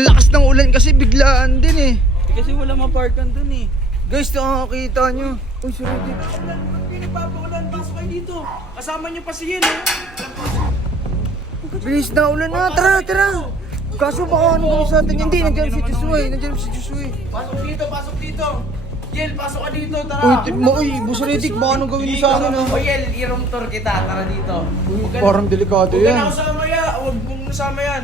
Lakas ng ulan kasi biglaan din eh. Kasi wala maparkan dun eh. Guys, nakakita nyo. Uy, sorry. Pinagpapaulan, pasok kayo dito. Kasama niyo pa si Yen eh. Bilis na ulan na. Tara, tara. Kaso baka ano kami sa atin. Hindi, nandiyan si Joshua. Nandiyan si Joshua. Pasok dito, pasok dito. Yel, pasok ka dito, tara. Uy, Busaritik, baka anong gawin mo sa akin O Yel, i-room tour kita, tara dito. Parang delikado Huwag ka na yan. kasama ya, huwag mong nasama yan.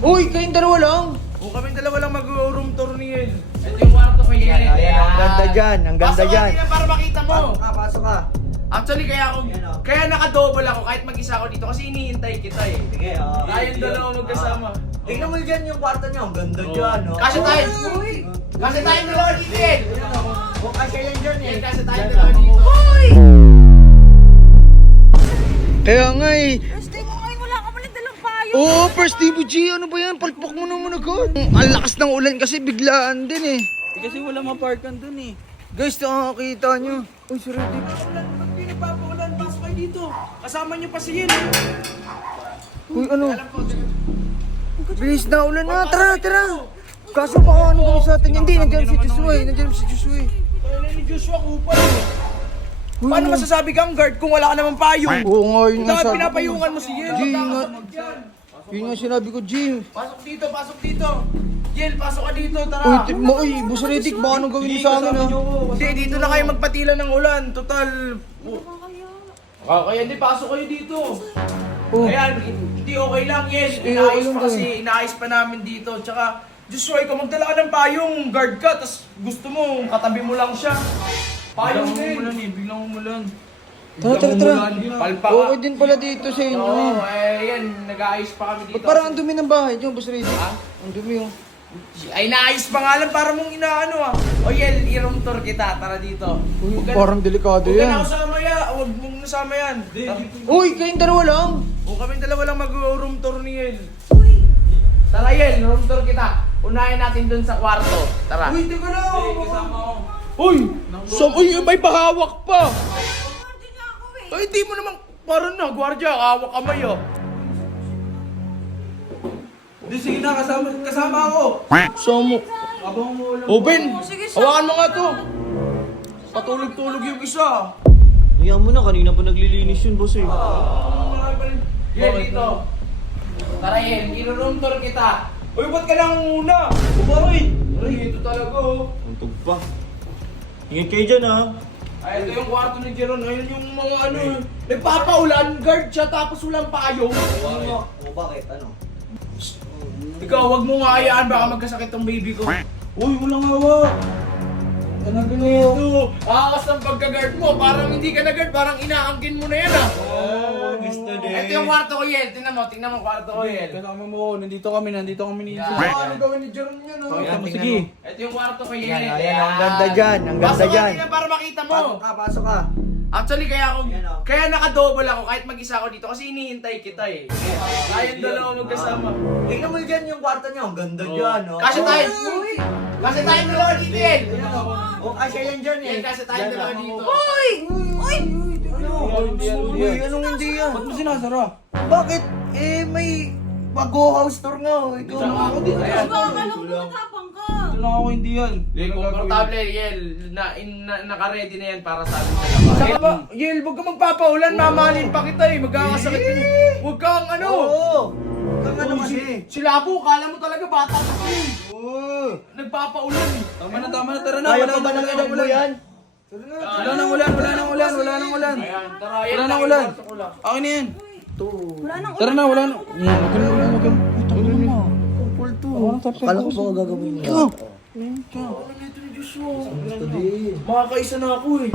Uy, kayong dalawa lang. Huwag kami dalawa lang mag-room tour ni Yel. Ito yung kwarto ko Yel. Ang ganda dyan, ang ganda Pasok dyan. ka para makita mo. Pasok ka. Actually, kaya naka-double ako kahit mag-isa ako dito kasi hinihintay kita eh. Sige, Tayong dalawa magkasama. tingnan mo dyan yung kwarto niyo. Ang ganda dyan, no? Kasi tayo, kasi tayong dalawa dito Yel. O, kasi yan dyan eh. Kasi tayong dalawa dito. Kaya nga eh. First day mo ngayon, wala ka palang dalang payo. Oo, first day mo, G. Ano ba yan? Palpak mo naman agad. Ang lakas ng ulan kasi biglaan din eh. Kasi wala maparkan dun eh. Guys, nakakita nyo. Uy, sorry. Pinagpapaulan, pasok kayo dito. Kasama niyo pa si Yen eh. Uy, ano? Bilis na ulan na. Tara, tara. Kaso baka ano kami sa atin. Hindi, nandiyan si Joshua. Nandiyan si Joshua. Kaya ni Joshua kupal eh. Uy, Paano ano? masasabi kang guard kung wala ka namang payong? Oo nga, yun nga Dapat sabi ko. pinapayungan mo si Yen. G, nga. Magkakasabag yan. Yun nga sinabi ko, G. Pasok dito, pasok dito. Yel, pasok ka dito, Uy, tara. uy, Busaritik, baka anong gawin mo sa akin ah. Hindi, dito na kayo magpatila ng ulan. Total. Kaya hindi, pasok kayo dito. Oh. Ayan, hindi okay lang, Yel. okay Inaayos lang pa kasi, inaayos pa namin dito. Tsaka, Joshua, ikaw magdala ka ng payong, guard ka, tas gusto mo, katabi mo lang siya. Payong din. Biglang umulan. Tara, tara, tara. Palpa Okay din pala dito sa inyo. Oo, yan, nag-aayos pa kami dito. Ba't parang ang dumi ng bahay nyo, Busaritik? Ha? Ang dumi oh. Ay, naayos pa nga lang para mong inaano ah. O Yel, i-room tour kita, tara dito. Uy, parang delikado Huwag ka yan. na kasama ya, huwag mong nasama yan. Uy, kayong dalawa lang. Huwag kami dalawa lang mag-room tour ni Yel. Tara Yel, room tour kita. Unahin natin dun sa kwarto. Tara. Uy, teka na. kasama ko. Uy! Uy, may pahawak pa! Hindi niya ako eh. Ay, di mo naman, parang na, gwardiya, hawak kamay oh. Di, sige na, kasama ako. Samo. Open! Sige, Hawakan mo nga to. Patulog-tulog yung isa. Hayaan mo na, kanina pa naglilinis yun, boss eh. Yel, dito. Tara Yel, i-room tour kita. Uy, ba't ka lang muna? Umaray! Aray, ito talaga oh. Untog pa. Ingat kayo dyan, ha? Ay, ito yung kwarto ni Jeron. Ayun yung mga ano eh. Nagpapaulan, guard siya, tapos walang payong. Bakit? Ano? Ikaw, wag mo nga hayaan, baka magkasakit tong baby ko. Uy, walang hawak. Ano ganito? Akas ng pagka-guard mo, parang hindi ka na guard, parang inaangkin mo na yan ah. Gusto Ito yung kwarto ko Yel, tingnan mo kwarto ko Yel. Kasama mo, nandito kami ni Ano gawin ni Jeron yun ah? Ayan, sige. Ito yung kwarto ko Yel. Ayan, ang ganda dyan, ang ganda Pasok dyan. ka para makita mo. Pasok ka. Actually, Yan, oh. kaya naka-double ako kahit mag-isa ako dito kasi hinihintay kita eh. Tayong dalawa magkasama. Tingnan mo dyan yung kwarto niyo. Ang ganda dyan, no? Kasi tayong dalawa dito Yel. O, kasi yan dyan eh. Yan, kasi tayong dalawa dito. Uy! Uy! Uy, anong hindi yan? Ba't mo sinasara? Bakit? Eh, may bago house tour nga oh. Ikaw Saka ako dito. Mas baka alam mo matapang ka. Ito lang ako hindi yan. Komportable Yel, naka-ready na yan para sa amin sa labas. Saka ba, Yel, huwag ka magpapaulan, mamahalin pa kita eh. Magkakasakit ka. Huwag kang ano. Oo. Kang ano kasi? Sila po, kala mo talaga bata ka pa eh. Oo. Nagpapaulan. Tama na, tara na. Kaya Wala pa ba na, ng wala edad mo na. yan? Wala nang ulan. Ayan, tara, yan Wala lang nang yung ulan. kwarto ko lang. Akin na yan. Wala nang Tara na, wala na. Huwag ka na ulan. Kupol to. Kala ko ba gagawin niya? Ano nito ni Joshua? Makakaisa na ako eh.